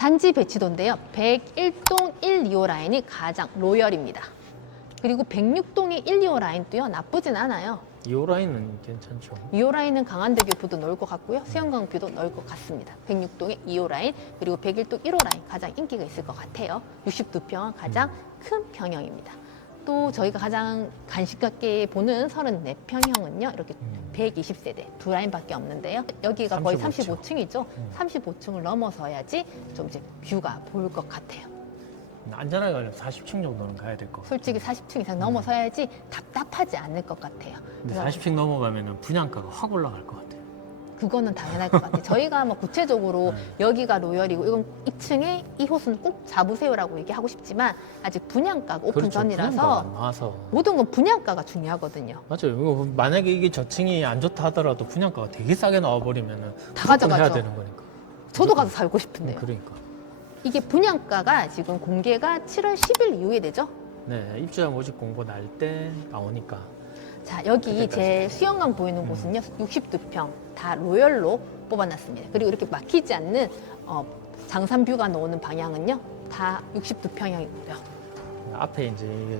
단지 배치도인데요. 101동 1, 2호 라인이 가장 로열입니다. 그리고 106동의 1, 2호 라인도요. 나쁘진 않아요. 2호 라인은 괜찮죠. 2호 라인은 강한대교 뷰도 넓을 것 같고요. 수영강 뷰도 넓을 것 같습니다. 106동의 2호 라인 그리고 101동 1호 라인 가장 인기가 있을 것 같아요. 62평은 가장 큰 평형입니다. 또 저희가 가장 간식 같게 보는 34평형은요. 이렇게 음. 120세대 두 라인밖에 없는데요. 여기가 거의 35 층. 35층이죠. 음. 35층을 넘어서야지 좀 이제 뷰가 보일 것 같아요. 안전하게 가려면 40층 정도는 가야 될 것 같아요. 솔직히 40층 이상 넘어서야지 답답하지 않을 것 같아요. 근데 그래서 40층 넘어가면 분양가가 확 올라갈 것 같아요. 그거는 당연할 것 같아요. 저희가 뭐 구체적으로 네. 여기가 로열이고 이건 2층에 이 호수는 꼭 잡으세요라고 얘기하고 싶지만 아직 분양가가 오픈 그렇죠. 분양가가 전이라서 안 나와서. 모든 건 분양가가 중요하거든요. 맞아요. 이거 만약에 이게 저층이 안 좋다 하더라도 분양가가 되게 싸게 나와버리면은 다 무조건 가져가죠. 되는 거니까. 저도 가서 살고 싶은데요. 그러니까. 이게 분양가가 지금 공개가 7월 10일 이후에 되죠. 네, 입주자 모집 공고 날 때 나오니까. 자, 여기. 제 수영강 보이는 음. 곳은요. 62평 다 로열로 뽑아놨습니다. 그리고 이렇게 막히지 않는 어, 장산뷰가 나오는 방향은요. 다 62평형이고요. 앞에 이제 이게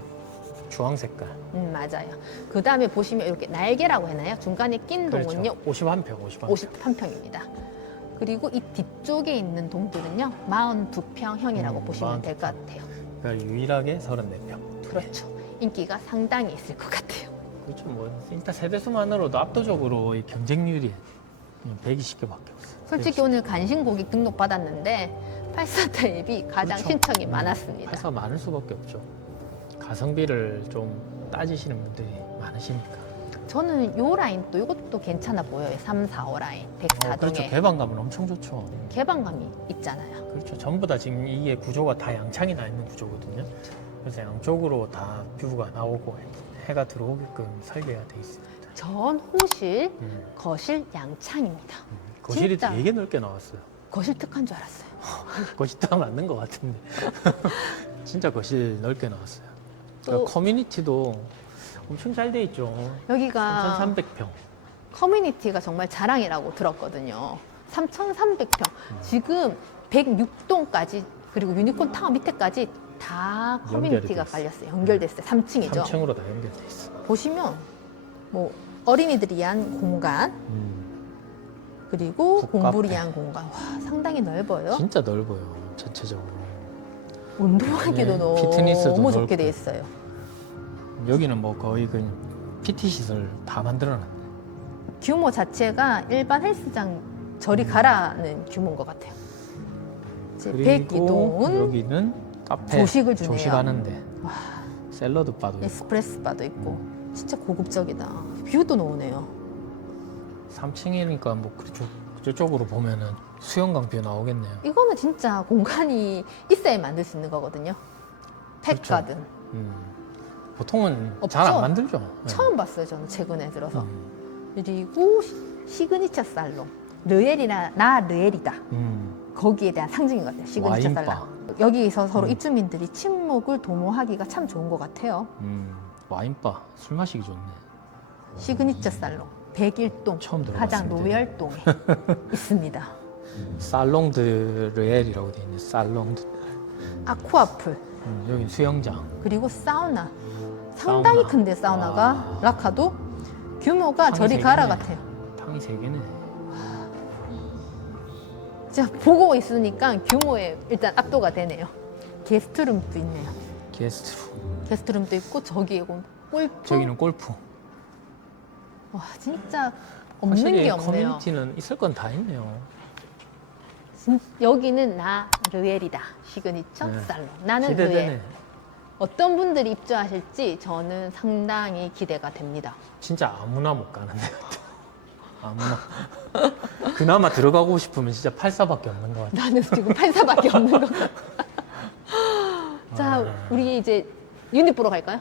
주황 색깔. 음, 맞아요. 그 다음에 보시면 이렇게 날개라고 해나요? 중간에 낀 동은요. 그렇죠. 51평, 51평. 53평입니다. 그리고 이 뒤쪽에 있는 동들은요. 42평형이라고 음, 보시면 될 것 같아요. 그러니까 유일하게 34평. 그렇죠. 인기가 상당히 있을 것 같아요. 그렇죠. 뭐 일단 세대수만으로도 압도적으로 이 경쟁률이 120개밖에 없어 요. 솔직히 오늘 간신 고객 등록 받았는데 84 타입이 가장 그렇죠. 신청이 음, 많았습니다. 회사 많을 수밖에 없죠. 가성비를 좀 따지시는 분들이 많으시니까. 저는 요 라인 또 이것도 괜찮아 보여요. 3, 4, 5 라인, 어, 104동에 그렇죠. 개방감은 엄청 좋죠. 개방감이 있잖아요. 그렇죠. 전부 다 지금 이게 구조가 다 양창이 나 있는 구조거든요. 그래서 양쪽으로 다 뷰가 나오고 해 가 들어오게끔 설계가 돼 있습니다. 전 호실, 음, 거실 양창입니다. 음. 거실이 진짜. 되게 넓게 나왔어요. 거실 특한 줄 알았어요. 거실 딱 맞는 것 같은데. 진짜 거실 넓게 나왔어요. 또 그러니까 커뮤니티도 엄청 잘 돼 있죠. 여기가 3,300평. 커뮤니티가 정말 자랑이라고 들었거든요. 3,300평. 지금 106동까지 그리고 유니콘 타워 밑에까지 다 커뮤니티가 연결이 깔렸어요. 연결됐어요. 3층이죠. 3층으로 다 연결돼 있어. 보시면 뭐 어린이들이 위한 공간 음, 그리고 북카페. 공부를 위한 공간. 와, 상당히 넓어요. 진짜 넓어요. 전체적으로. 운동하기도 네, 너무 피트니스도 좋게 넓고. 돼 있어요. 여기는 뭐 거의 그 PT 시설 다 만들어놨네. 규모 자체가 일반 헬스장 저리 가라는 규모인 것 같아요. 이제 그리고 102동은 여기는 카페 조식을 주네요. 조식하는데 와, 샐러드 바도 있고 에스프레소 바도 있고 음. 진짜 고급적이다. 뷰도 나오네요. 3층이니까 뭐 그쪽 저쪽으로 보면은 수영강 뷰 나오겠네요. 이거는 진짜 공간이 있어야 만들 수 있는 거거든요. 팩가든 음. 보통은 없죠? 잘안 만들죠. 네. 처음 봤어요 저는 최근에 들어서. 음. 그리고 시- 시그니처 살롱 르엘이나 나 르엘이다. 음. 거기에 대한 상징인 것 같아요. 시그니처 와인바. 살롱. 여기서 서로 음. 입주민들이 침묵을 도모하기가 참 좋은 것 같아요. 음. 와인바 술 마시기 좋네. 시그니처 살롱 101동 처음 가장 들어봤습니다. 로열동에 있습니다. 살롱드 르엘이라고 돼 있네. 살롱드. 아쿠아풀 음, 여기 수영장. 그리고 사우나 상당히 사우나. 큰데 사우나가 와. 라카도 규모가 방이 저리 세 가라. 같아요. 방이 세 개네. 제가 보고 있으니까 규모에 일단 압도가 되네요. 게스트룸도 있네요. 게스트룸. 게스트룸도 있고 저기에 고- 골프. 저기는 골프. 와 진짜 없는 확실히 게 없네요. 커뮤니티는 있을 건 다 있네요. 진- 여기는 나 르엘이다 시그니처 네. 살롱. 나는 기대되네. 르엘. 어떤 분들이 입주하실지 저는 상당히 기대가 됩니다. 진짜 아무나 못 가는데. 아무나. 그나마 들어가고 싶으면 진짜 84밖에 없는 것 같아. 나는 지금 판사밖에 없는 것 같아. 자, 아. 우리 이제 유닛 보러 갈까요?